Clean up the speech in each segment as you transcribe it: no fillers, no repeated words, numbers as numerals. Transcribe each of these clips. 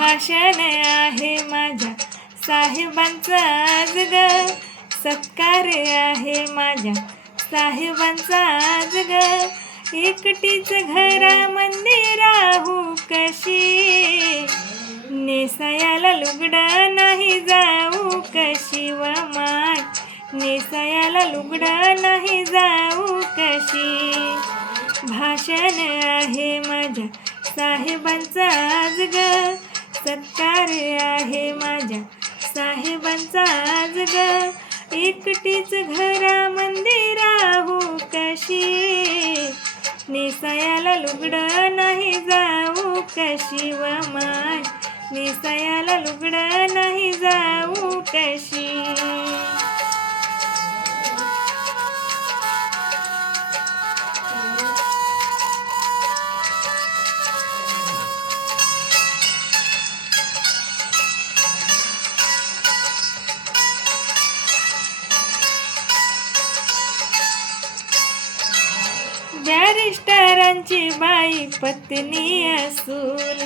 भाषण आहे माझ्या साहेबांचा आज ग, सत्कार आहे माझ्या साहेबांचा आज ग. एकटीच घरामध्ये राहू कशी, नेसायाला लुगडं नाही जाऊ कशी व माय, नेसायाला लुगडं नाही जाऊ कशी. भाषण आहे माझ्या साहेबांचा आज ग, सत्कार आहे माझ्या साहेबांचा आज ग. एकटीच घरामध्ये राहू कशी, नेसायाला लुगडं नाही जाऊ कशी व माय, नेसायाला लुगडं नाही जाऊ कशी. बॅरिस्टरांची बाई पत्नी असून,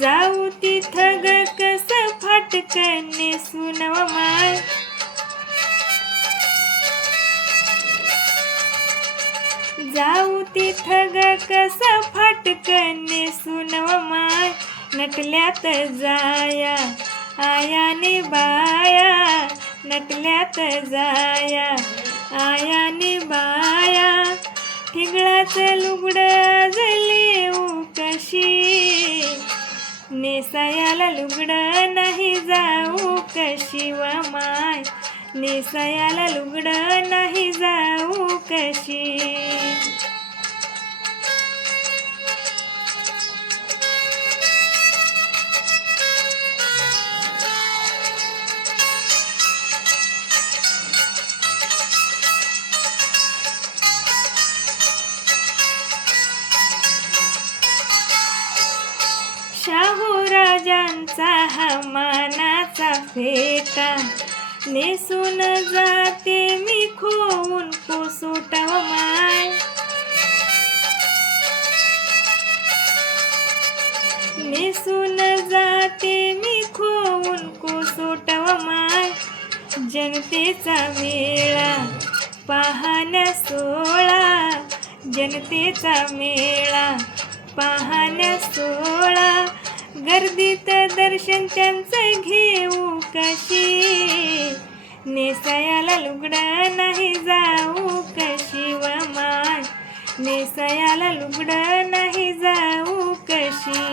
जाऊ तिथं ग कसं फाटकन नेसून व माय, जाऊ तिथं ग कसं फाटकन नेसून व माय. नटल्यात जाया आयाने बाया, नटल्यात जाया आयाने बाया. ठिगळाचं लुगडं जलेऊ कशी, नेसायाला लुगडं नाही जाऊ कशी व माय, नेसायाला लुगडं नाही जाऊ कशी. शाहू राजांचा हा मानाचा फेटा, नेसून जाते मी खोवून कोसोट व माय, नेसून जाते मी खोवून कोसोट व माय. जनतेचा मेळा पाहण्या सोळा, जनतेचा मेळा पाहण्या सोळा. गर्दीत दर्शन त्यांचं घेऊ कशी, नेसायाला लुगडं नाही जाऊ कशी व माय, नेसायाला लुगडं नाही जाऊ कशी.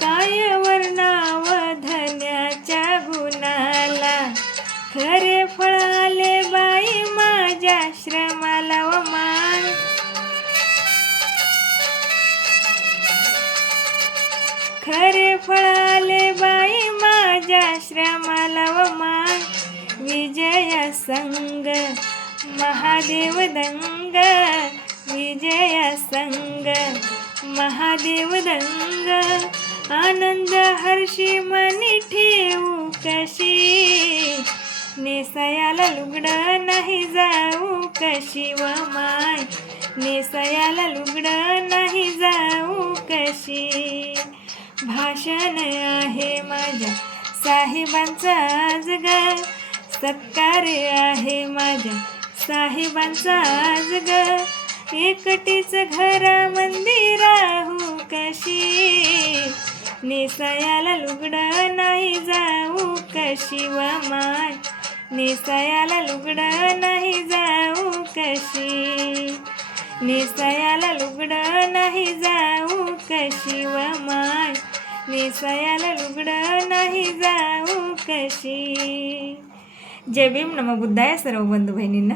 काय वर्णाव धन्याच्या गुणाला, खरे फळाले बाई माझ्या श्रमाला व माय, खरे फळाले बाई माझ्या श्रमाला व माय. विजया संग महादेव दंग, विजया संग महादेव दंग. आनंद हर्षी मनी ठेवू कशी, नेसायाला लुगडं नाही जाऊ कशी व माय, नेसायाला लुगडं नाही जाऊ कशी. भाषण आहे माझ्या साहेबांचा आज ग, सत्कार आहे माझ्या साहेबांचा आज ग. एकटीच घरामध्ये राहू कशी, नेसायाला लुगडं नाही जाऊ कशी व माय, नेसायाला लुगडं नाही जाऊ कशी, नेसायाला लुगडं नाही जाऊ कशी व माय, नेसायाला लुगडं नाही जाऊ कशी. जय भीम. नमो बुद्धाय सर्व बंधू बहिणींना.